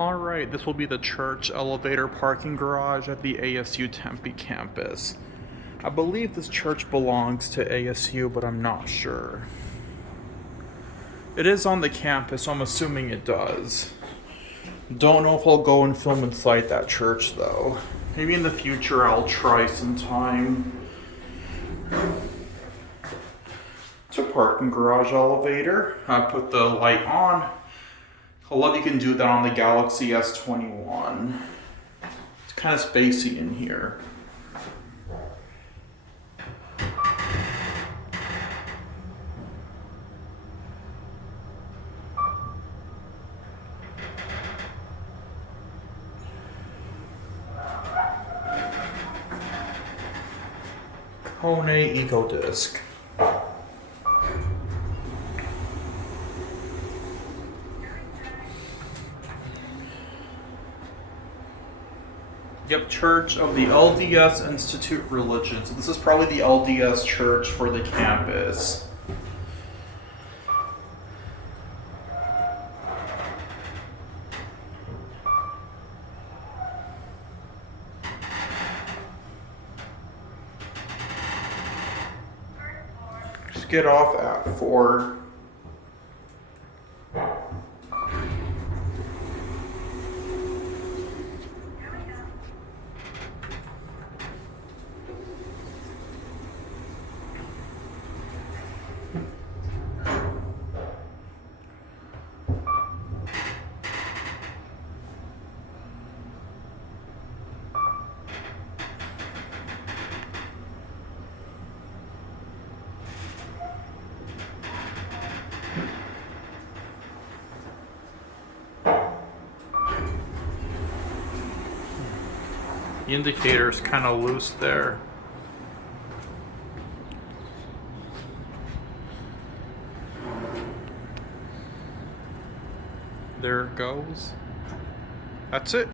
Alright, this will be the church elevator parking garage at the ASU Tempe campus. I believe this church belongs to ASU, but I'm not sure. It is on the campus, so I'm assuming it does. Don't know if I'll go and film inside that church though. Maybe in the future I'll try sometime. It's a parking garage elevator. I put the light on. I love you can do that on the Galaxy S21. It's kind of spacey in here. Kone Eco Disc. Yep, Church of the LDS Institute Religion. So this is probably the LDS church for the campus. Just get off at 4. The indicator's kind of loose there. There it goes. That's it.